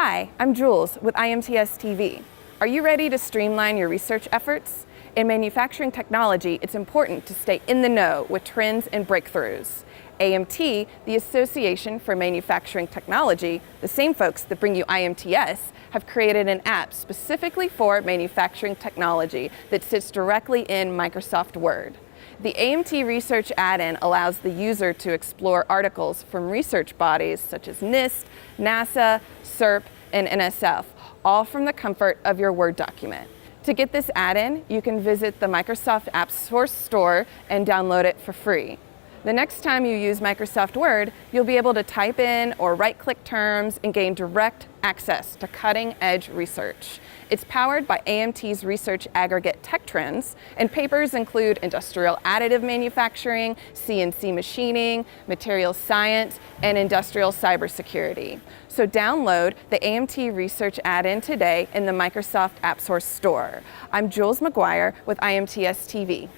Hi, I'm Jules with IMTS TV. Are you ready to streamline your research efforts? In manufacturing technology, it's important to stay in the know with trends and breakthroughs. AMT, the Association for Manufacturing Technology, the same folks that bring you IMTS, have created an app specifically for manufacturing technology that sits directly in Microsoft Word. The AMT Research add-in allows the user to explore articles from research bodies such as NIST, NASA, Sept, and NSF, all from the comfort of your Word document. To get this add-in, you can visit the Microsoft App Store and download it for free. The next time you use Microsoft Word, you'll be able to type in or right-click terms and gain direct access to cutting-edge research. It's powered by AMT's research aggregate tech trends, and papers include industrial additive manufacturing, CNC machining, materials science, and industrial cybersecurity. So download the AMT Research add-in today in the Microsoft App Store. I'm Jules McGuire with IMTS TV.